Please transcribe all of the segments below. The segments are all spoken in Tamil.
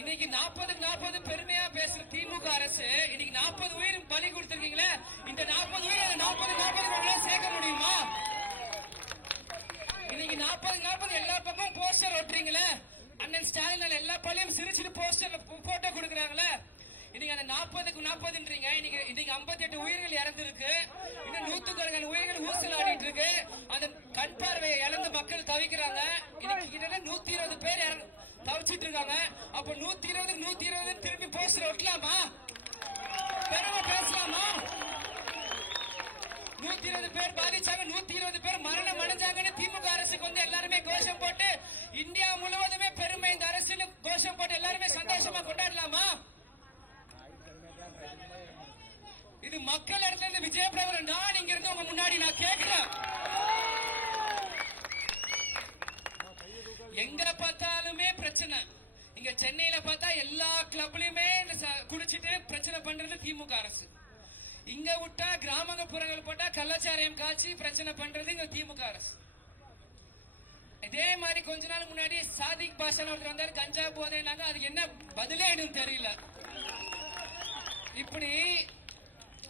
இன்னைக்கு நாற்பதுக்கு நாற்பது பெருமையா பேசுற திமுக அரசு இன்னைக்கு நாற்பது உயிர் பலி கொடுத்திருக்கீங்களே? இந்த நாற்பது உயிர் நாற்பது நாற்பது சேர்க்க முடியுமா? இன்னைக்கு நாற்பது நாற்பது எல்லா பக்கமும் போஸ்டர் ஒட்டுறீங்களே? அண்ணன் ஸ்டாலின் எல்லா பள்ளியும் சிரிச்சிட்டு போஸ்டர்ல போட்டோ கொடுக்குறாங்களே? இன்னைக்கு அந்த நாற்பதுக்கு நாற்பதுன்றீங்க. இன்னைக்கு இன்னைக்கு ஐம்பத்தி எட்டு உயிர்கள் இறந்துருக்கு. இன்னும் நூத்துக்கணக்கான உயிர்கள் ஊசல் ஆடிட்டு இருக்கு. அந்த கண் பார்வையை இழந்து மக்கள் தவிக்கிறாங்க. இன்னைக்கு கிட்டத்தட்ட நூத்தி இருபது பேர் இறந்து தவிச்சிட்டு இருக்காங்க. அப்ப நூத்தி இருபது நூத்தி இருபது திரும்பி பேசுற ஒட்டலாமா பெருமை பேசலாமா? நூத்தி இருபது பேர் பாதிச்சாங்க நூத்தி இருபது பேர் மரணம் அடைஞ்சாங்கன்னு திமுக அரசுக்கு வந்து எல்லாருமே கோஷம் போட்டு இந்தியா முழுவதுமே பெருமை இந்த அரசுன்னு கோஷம் போட்டு எல்லாருமே சந்தோஷமா கொண்டாடலாமா? இது மக்கள் இடத்துல இருந்து விஜயபிரபுரம் நான் இங்க இருந்து உங்க முன்னாடி நான் கேட்கிறேன் எங்க பார்த்தாலுமே பிரச்சனை இங்க சென்னையில பார்த்தா எல்லா கிளப்லயுமே இந்த ச- குடிச்சிட்டு பிரச்சனை பண்றது திமுக அரசு. இங்க விட்டா கிராமப்புறங்கள் போட்டா கள்ளச்சாரியம் காய்ச்சி பிரச்சனை பண்றது இங்க திமுக அரசு. இதே மாதிரி கொஞ்ச நாள் முன்னாடி சாதிக் பாஷன் ஒருத்தர் வந்தாரு கஞ்சா போதேனாங்க. அதுக்கு என்ன பதிலே எனக்கு தெரியல. இப்படி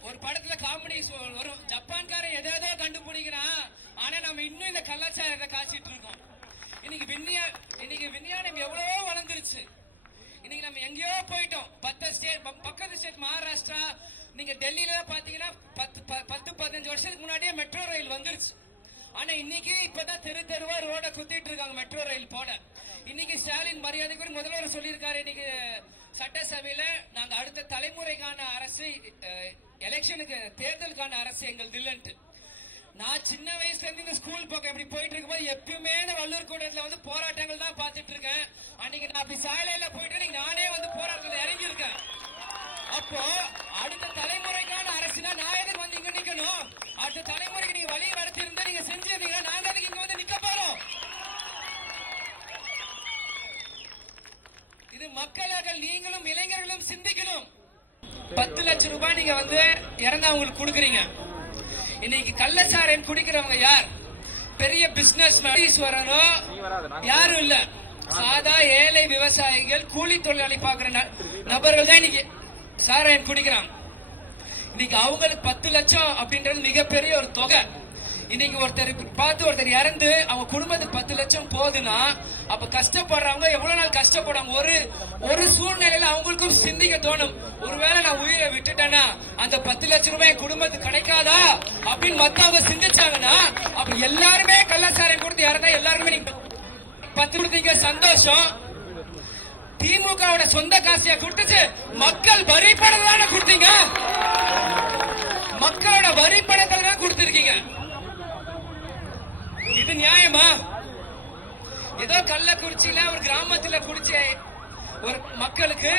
ஒரு படத்துல காமெடி வரும் ஜப்பான்காரன் எதாவது கண்டுபிடிக்கிறான். ஆனா நம்ம இன்னும் இந்த கலாச்சாரத்தை காய்ச்சிட்டு இருக்கோம். இன்னைக்கு விஞ்ஞா இன்னைக்கு விஞ்ஞானம் எவ்வளவோ வளர்ந்துருச்சு. இன்னைக்கு நம்ம எங்கேயோ போயிட்டோம். ஸ்டேட் பக்கத்து ஸ்டேட் மகாராஷ்டிரா. நீங்க டெல்லியில பாத்தீங்கன்னா பத்து ப- பத்து பதினஞ்சு வருஷத்துக்கு முன்னாடியே மெட்ரோ ரயில் வந்துருச்சு. ஆனா இன்னைக்கு இப்பதான் தெரு தெருவா ரோட குத்திட்டு இருக்காங்க மெட்ரோ ரயில் போட. இன்னைக்கு ஸ்டாலின் மரியாதைக்கு முதல்வர் சொல்லியிருக்காரு. இன்னைக்கு சட்டசபையில நாங்க அடுத்த தலைமுறைக்கான அரசு எலெக்ஷனுக்கு தேர்தலுக்கான அரசு எங்கள் இல்லைன்ட்டு நான் சின்ன வயசுல இருந்து இந்த ஸ்கூல் பக்கம் இப்படி போயிட்டு இருக்கும்போது எப்பயுமே வள்ளூர் கூடத்துல வந்து போராட்டங்கள் தான் பார்த்துட்டு இருக்கேன். அன்னைக்கு நான் அப்படி சாலையில போயிட்டு நானே வந்து போராட்டத்தில் இறங்கி இருக்கேன் அப்போ அடுத்த தலைமுறைக்கான அரசுனா நான் எதுக்கு வந்து இங்க நிக்கணும்? அடுத்த தலைமுறைக்கு நீங்க வழி நடத்திருந்தா நீங்க செஞ்சிருந்தீங்கன்னா நாங்க எதுக்கு இங்க வந்து நிக்க போறோம். இது மக்களாக நீங்களும் இளைஞர்களும் சிந்திக்கணும். பத்து லட்சம் ரூபாய் நீங்க வந்து இறந்தவங்களுக்கு கொடுக்குறீங்க. இன்னைக்கு கள்ளச்சாராயம் குடிக்கிறவங்க யார்? பெரிய பிசினஸ் வரனோ யாரும் இல்லை. சாதா ஏழை விவசாயிகள் கூலி தொழிலாளி பாக்குற நபர்கள் தான் இன்னைக்கு சாராயம் குடிக்கிறாங்க. இன்னைக்கு அவங்களுக்கு பத்து லட்சம் அப்படின்றது மிகப்பெரிய ஒரு தொகை. இன்னைக்கு ஒருத்தர் பார்த்து ஒருத்தர் இறந்து அவங்க குடும்பத்துக்கு பத்து லட்சம் போகுதுன்னா அப்ப கஷ்டப்படுறவங்க எவ்வளவு நாள் கஷ்டப்படுறாங்க ஒரு ஒரு சூழ்நிலையில அவங்களுக்கும் சிந்திக்க தோணும். ஒருவேளை நான் உயிரை விட்டுட்டேன்னா அந்த பத்து லட்சம் ரூபாய் குடும்பத்துக்கு கிடைக்காதா? அப்படின்னு மத்தவங்க சிந்திச்சாங்கன்னா அப்ப எல்லாருமே கள்ளச்சாரம் கொடுத்து இறந்தா எல்லாருமே நீங்க பத்து கொடுத்தீங்க சந்தோஷம். திமுகவோட சொந்த காசியா கொடுத்துச்சு மக்கள் வரி பணம் தானே கொடுத்தீங்க? மக்களோட வரி பணத்தை தான் கொடுத்திருக்கீங்க? இது நியாயமா? ஏதோ கள்ளக்குறிச்சியில ஒரு கிராமத்துல குடிச்ச ஒரு மக்களுக்கு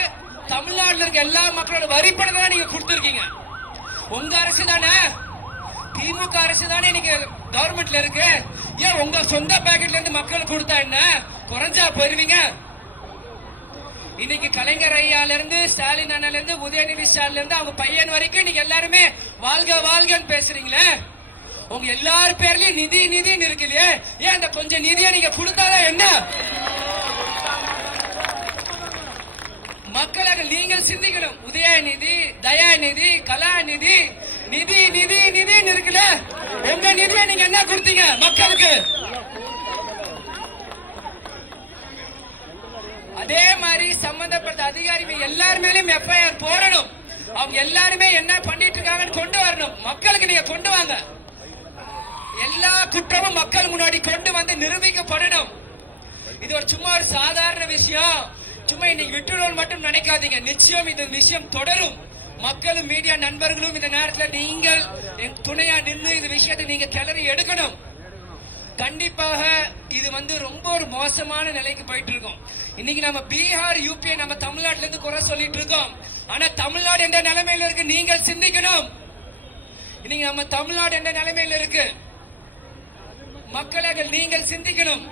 தமிழ்நாட்டில் இருக்க எல்லா மக்களோட வரி பணத்தை தான் நீங்க கொடுத்திருக்கீங்க? உங்க அரசு தானே? திமுக அரசு தானே இன்னைக்கு கவர்மெண்ட்ல இருக்கு? ஏன் உங்க சொந்த பேக்கெட்ல இருந்து மக்கள் கொடுத்தா என்ன? குறைஞ்சா போயிருவீங்க. இன்னைக்கு கலைஞர் ஐயால இருந்து ஸ்டாலின் அண்ணல இருந்து உதயநிதி ஸ்டாலின் இருந்து அவங்க பையன் வரைக்கும் நீங்க எல்லாருமே வாழ்க வாழ்கன்னு பேசுறீங்களே. உங்க எல்லார் பேர்லயும் நிதி நிதின்னு இருக்கு இல்லையே. ஏன் அந்த கொஞ்சம் நிதியை நீங்க கொடுத்தாதான் என்ன? மக்களாக நீங்கள் சிந்திக்கணும். உதயநிதி தயாநிதி கலாநிதி நிதி நிதி நிதின்னு இருக்குல்ல. உங்க நிதியை நீங்க என்ன கொடுத்தீங்க மக்களுக்கு? அதே மாதிரி சம்பந்தப்பட்ட அதிகாரிகள் எல்லாருமேலயும் எஃப்ஐஆர் போடணும். அவங்க எல்லாருமே என்ன பண்ணிட்டு இருக்காங்கன்னு கொண்டு வரணும். மக்களுக்கு நீங்க கொண்டு வாங்க. எல்லா குற்றமும் மக்கள் முன்னாடி கொண்டு வந்து நிரூபிக்கப்படணும். இது ஒரு சும்மா ஒரு சாதாரண விஷயம். சும்மா இன்னைக்கு விட்டுருவோம் மட்டும் நினைக்காதீங்க. நிச்சயம் இந்த விஷயம் தொடரும். மக்களும் மீடியா நண்பர்களும் இந்த நேரத்தில் நீங்கள் என் துணையா நின்று இந்த விஷயத்தை நீங்க கிளறி எடுக்கணும். கண்டிப்பாக இது வந்து ரொம்ப ஒரு மோசமான நிலைக்கு போயிட்டு இருக்கோம் இன்னைக்கு நம்ம பீகார் யூபிஐ நம்ம தமிழ்நாட்டில இருந்து குறை சொல்லிட்டு இருக்கோம் ஆனா தமிழ்நாடு என்ற நிலைமையில இருக்கு நீங்கள் சிந்திக்கணும். இன்னைக்கு நம்ம தமிழ்நாடு என்ற நிலைமையில இருக்கு. மக்களாக நீங்கள் சிந்திக்கணும்.